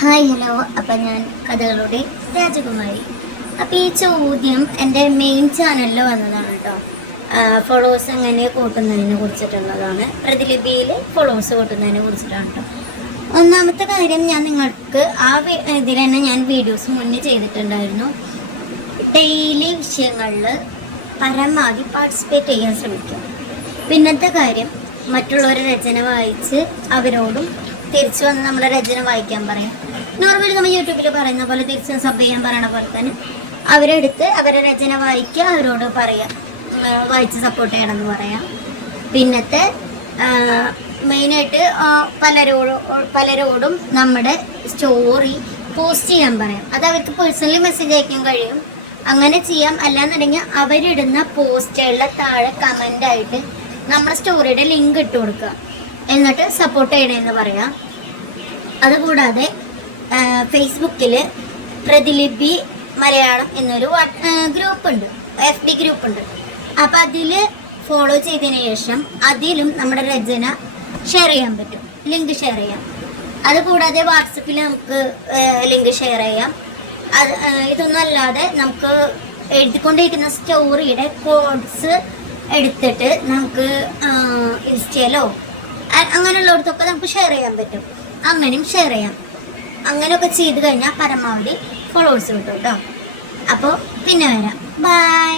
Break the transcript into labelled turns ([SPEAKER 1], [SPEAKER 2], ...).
[SPEAKER 1] Hi hello. അപ്പം ഞാൻ കഥകളുടെ രാജകുമാരി. അപ്പം ഈ ചോദ്യം എന്റെ മെയിൻ ചാനലിൽ വന്നതാണ് കേട്ടോ ഫോളോവേഴ്സ് എങ്ങനെ കൂട്ടുന്നതിനെ കുറിച്ചിട്ടുള്ളതാണ്. പ്രതിലിപിയിൽ ഫോളോവേഴ്സ് കൂട്ടുന്നതിനെ കുറിച്ചിട്ടാണ് കേട്ടോ ഒന്നാമത്തെ കാര്യം ഞാൻ നിങ്ങൾക്ക് ആ ഇതിൽ തന്നെ ഞാൻ വീഡിയോസ് മുന്നേ ചെയ്തിട്ടുണ്ടായിരുന്നു. ഡെയിലി വിഷയങ്ങളിൽ പരമാവധി പാർട്ടിസിപ്പേറ്റ് ചെയ്യാൻ ശ്രമിക്കും പിന്നത്തെ കാര്യം മറ്റുള്ളവരുടെ രചന വായിച്ച് അവരോടും തിരിച്ചു വന്ന് നമ്മുടെ രചന വായിക്കാൻ പറയാം. നോർമലി നമ്മൾ യൂട്യൂബിൽ പറയുന്ന പോലെ തിരിച്ച് സബ് ചെയ്യാൻ പറയണ പോലെ തന്നെ അവരെടുത്ത് അവരെ രചന വായിക്കുക അവരോട് പറയാം വായിച്ച് സപ്പോർട്ട് ചെയ്യണമെന്ന് പറയാം. പിന്നത്തെ മെയിനായിട്ട് പലരോടും പലരോടും നമ്മുടെ സ്റ്റോറി പോസ്റ്റ് ചെയ്യാൻ പറയാം. അത് അവർക്ക് പേഴ്സണലി മെസ്സേജ് അയക്കാൻ കഴിയും. അങ്ങനെ ചെയ്യാം. അല്ലാന്നുണ്ടെങ്കിൽ അവരിടുന്ന പോസ്റ്റുകളുടെ താഴെ കമന്റ് ആയിട്ട് നമ്മുടെ സ്റ്റോറിയുടെ ലിങ്ക് ഇട്ട് കൊടുക്കുക. എന്നിട്ട് സപ്പോർട്ട് ചെയ്യണമെന്ന് പറയാം. അതുകൂടാതെ ഫേസ്ബുക്കിൽ പ്രതിലിപി മലയാളം എന്നൊരു ഗ്രൂപ്പ് ഉണ്ട് എഫ് ബി ഗ്രൂപ്പ് ഉണ്ട് അപ്പം അതിൽ ഫോളോ ചെയ്തതിന് ശേഷം അതിലും നമ്മുടെ രചന ഷെയർ ചെയ്യാൻ പറ്റും. ലിങ്ക് ഷെയർ ചെയ്യാം. അതുകൂടാതെ വാട്സപ്പിൽ നമുക്ക് ലിങ്ക് ഷെയർ ചെയ്യാം. അത് ഇതൊന്നും അല്ലാതെ നമുക്ക് എഴുതിക്കൊണ്ടിരിക്കുന്ന സ്റ്റോറിയുടെ കോഡ്സ് എടുത്തിട്ട് നമുക്ക് ഇൻസ്റ്റയിലോ അങ്ങനെയുള്ളടത്തൊക്കെ നമുക്ക് ഷെയർ ചെയ്യാൻ പറ്റും. അങ്ങനെയും ഷെയർ ചെയ്യാം. അങ്ങനെയൊക്കെ ചെയ്ത് കഴിഞ്ഞാൽ പരമാവധി ഫോളോവേഴ്സ് കിട്ടും കേട്ടോ അപ്പോൾ പിന്നെ വരാം. ബൈ